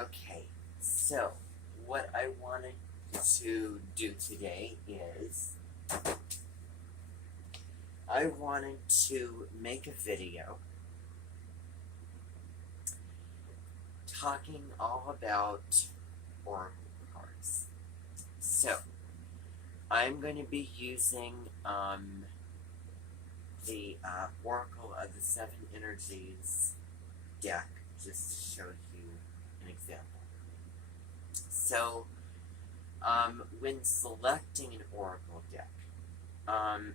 Okay, so what I wanted to do today is I wanted to make a video talking all about oracle cards. So I'm going to be using the Oracle of the Seven Energies deck just to show you an example. So when selecting an oracle deck,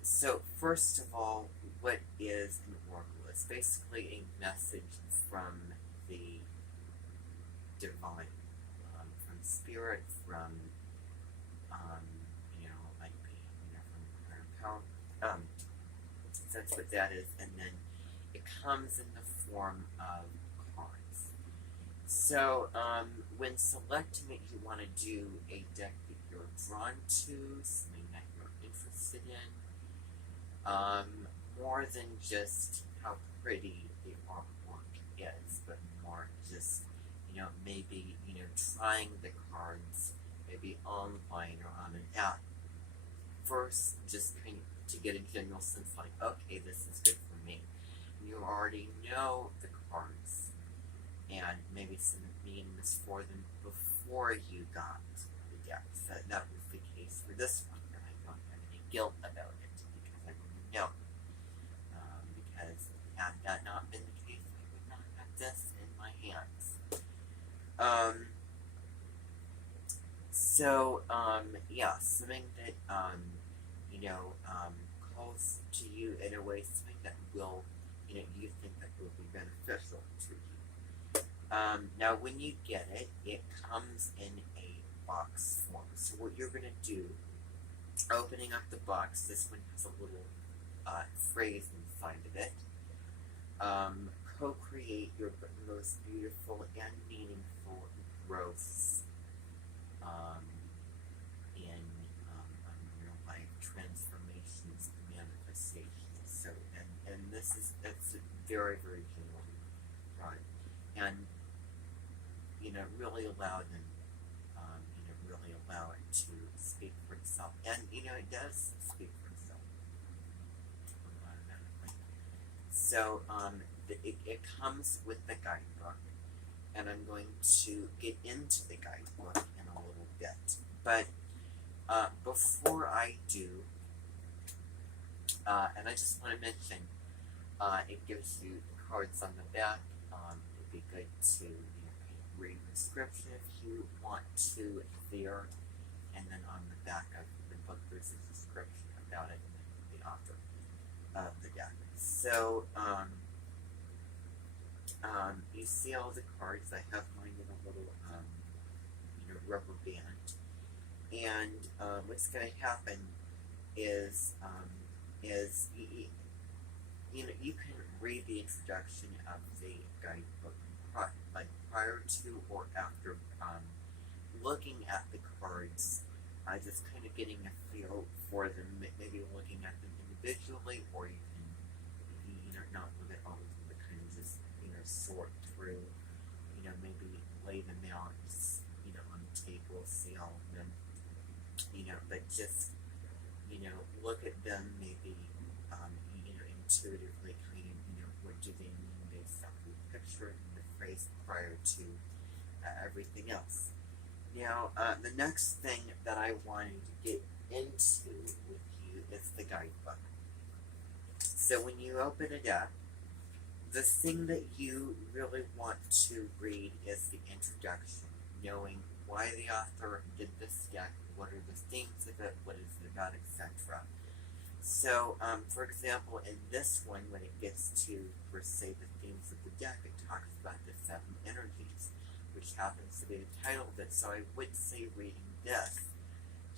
so first of all, what is an oracle? It's basically a message from the divine, from spirit, from like from higher power. So that's what that is, and then it comes in the form of cards. So when selecting it, you want to do a deck that you're drawn to, something that you're interested in, more than just how pretty the artwork is, but more just, maybe, trying the cards, maybe online or on an app. First, just kind of to get a general sense like, okay, this is good for me. You already know the cards, and maybe some meanings for them before you got the deck. So that was the case for this one, and I don't have any guilt about it because I already know. Because had that not been the case, I would not have this in my hands. Yeah, something that calls to you in a way, something that will, you think that will be beneficial to you. Now, when you get it, it comes in a box form. So what you're going to do, opening up the box, this one has a little phrase inside of it. Co-create your most beautiful and meaningful growths in real-life transformations and manifestations. So, and that's very, very general, right? And really allow them, really allow it to speak for itself. And, it does speak for itself automatically. So, it comes with the guidebook, and I'm going to get into the guidebook in a little bit. But before I do, and I just want to mention, it gives you cards on the back. It'd be good to read the description if you want to there, and then on the back of the book there's a description about it and the author of the deck. So you see all the cards. I have mine in a little rubber band, and what's going to happen is you can read the introduction of the guidebook prior to or after looking at the cards, just kind of getting a feel for them, maybe looking at them individually, or you can not look at all of them, but kind of just sort through, maybe lay them out just on the table, see all of them, but just look at them maybe intuitively, kind of what do they mean based off the picture and the phrase prior to everything else. Now, the next thing that I wanted to get into with you is the guidebook. So when you open it up, the thing that you really want to read is the introduction, knowing why the author did this deck, what are the themes of it, what is it about, etc. So, for example, in this one, when it gets to, per se, the themes of the deck, it talks about the seven energies, which happens to be the title of it. So I would say reading this,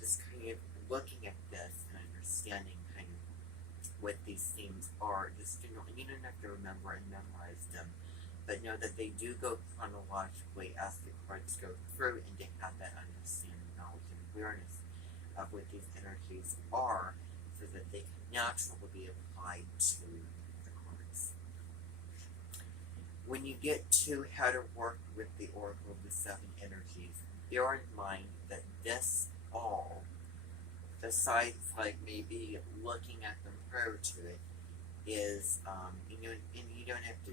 just kind of looking at this and understanding kind of what these themes are, just you don't have to remember and memorize them, but know that they do go chronologically as the cards go through, and to have that understanding, knowledge, and awareness of what these energies are, so that they can naturally be applied to the cards. when you get to how to work with the Oracle of the Seven Energies, bear in mind that this all, besides like maybe looking at them prior to it, is and you don't have to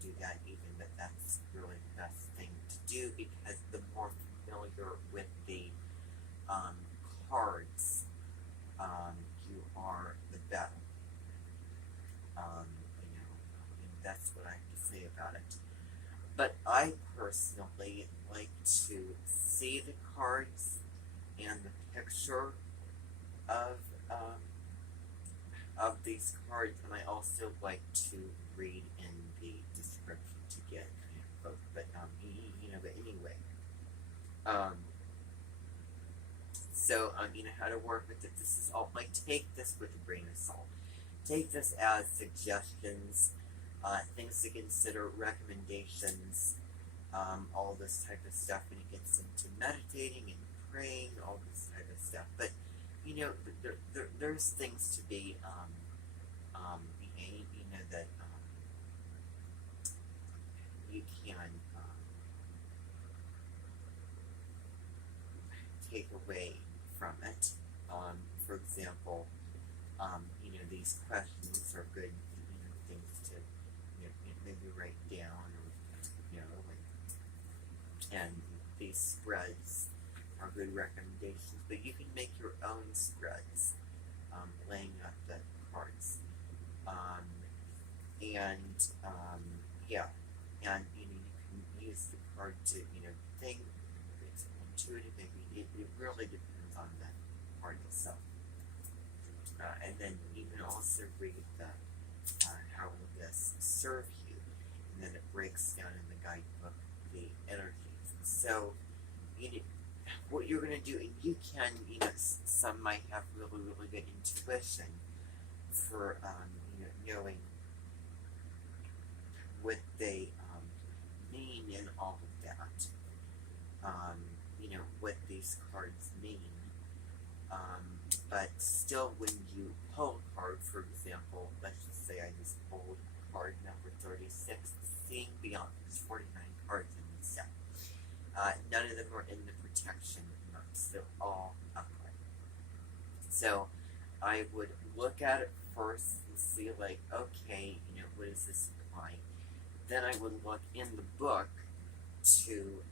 do that even, but that's really the best thing to do, because the more familiar with the cards you are, the better. And that's what I have to say about it. But I personally like to see the cards and the picture of these cards, and I also like to read in the description to get both. But but anyway, so how to work with it. This is all like, take this with a grain of salt. Take this as suggestions, things to consider, recommendations, all this type of stuff when it gets into meditating and praying, all this type of stuff. But there's things to be that you can take away from it. For example, these questions are good, things to maybe write down, or and these spreads are good recommendations. But you can make your own spreads, laying out the cards, and you can use the card to think. It's intuitive. Maybe it really depends on the card itself. And then you can also read the how will this serve you, and then it breaks down in the guidebook the energies. So what you're going to do, and you can, some might have really, really good intuition for knowing what they mean in all of that. What these cards mean. But still, when you pull a card, for example, let's just say I just pulled card number 36, Seeing Beyond. There's 49 cards in this set. None of them are in the protection marks. They're all upright. So I would look at it first and see, like, okay, what does this imply? Then I would look in the book to,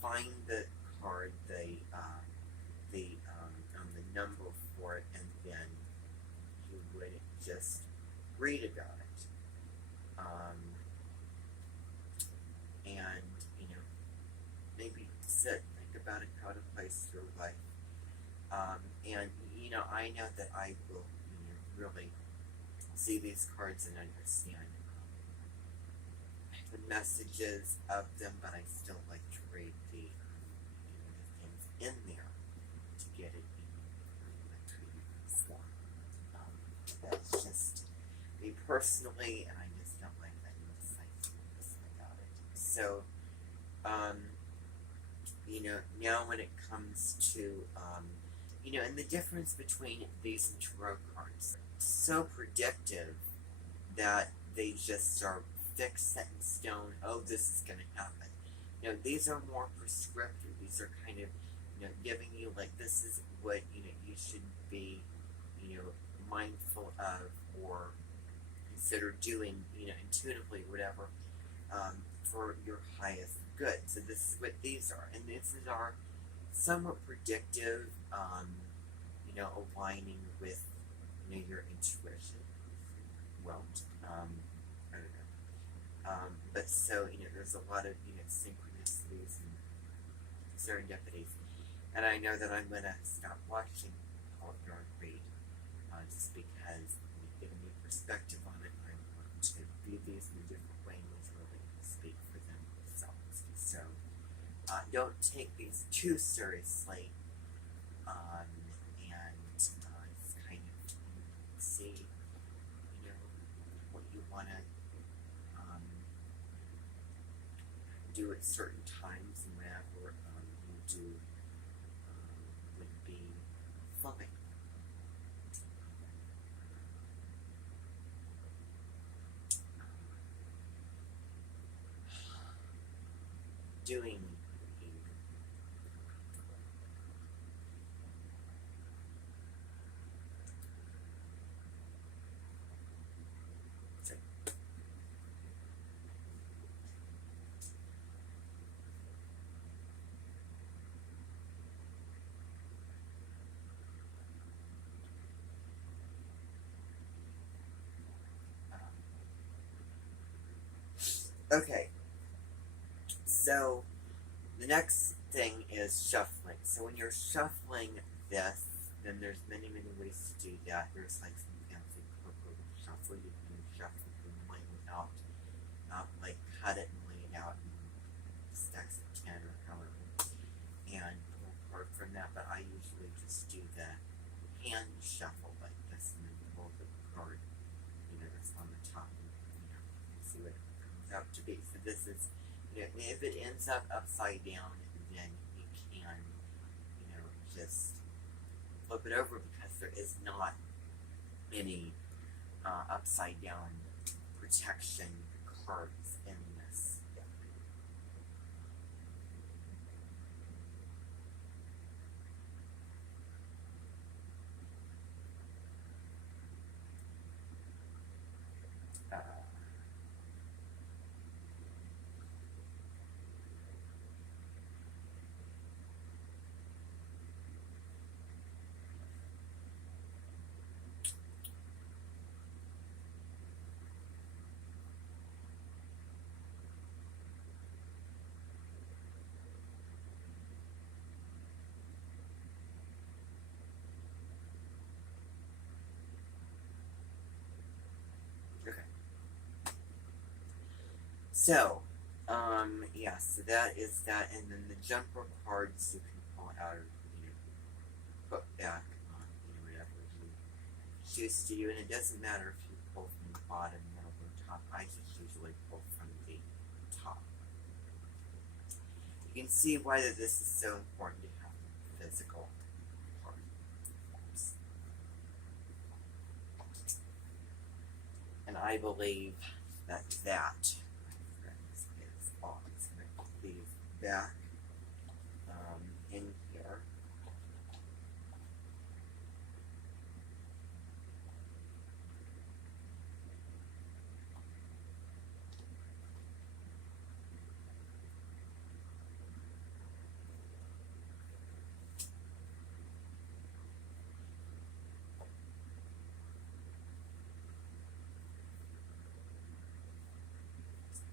find the card, the number for it, and then you would just read about it. And maybe sit, think about it, how to place your life. And I know that I will really see these cards and understand the messages of them, but I still like to read the things in there to get it in the form. That's just me personally, and I just don't like that indecisiveness about it. So, now when it comes to, and the difference between these and tarot cards, so predictive that they just are fixed, set in stone. Oh, this is going to happen. These are more prescriptive. These are kind of, giving you, like, this is what, you should be, mindful of or consider doing, intuitively, whatever, for your highest good. So this is what these are. And these are somewhat predictive, aligning with, your intuition. Well, I don't know. But so, there's a lot of, synchronicities and serendipities. And I know that I'm going to stop watching Paul Dark read, just because it's giving me perspective on it. I want to view these in a different way and really speak for themselves. So, don't take these too seriously, and just kind of see, what you want to do at certain times, and whenever you do would be fine. doing here. So, okay, so the next thing is shuffling. So when you're shuffling this, then there's many ways to do that. There's like some fancy purple shuffle. You can shuffle them laying out, not like cut it and lay it out in stacks of 10 or however, and pull a card from that. But I usually just do the hand shuffle like this and then pull the card, that's on the top and, see what it comes out to be. So this is, if it ends up upside down, then you can, just flip it over because there is not any upside down protection cards in this deck. So, yeah, so that is that, and then the jumper cards you can pull out or, put back on, whatever you choose to do, and it doesn't matter if you pull from the bottom, middle, or top. I just usually pull from the top. You can see why this is so important to have the physical part. And I believe that is all. It's going to put these back in here.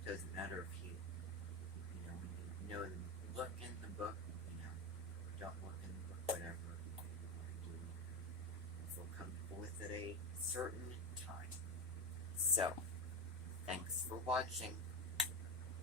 Doesn't matter if you, when you look in the book, don't look in the book, whatever you want to do. Feel comfortable with it a certain time. So, thanks for watching.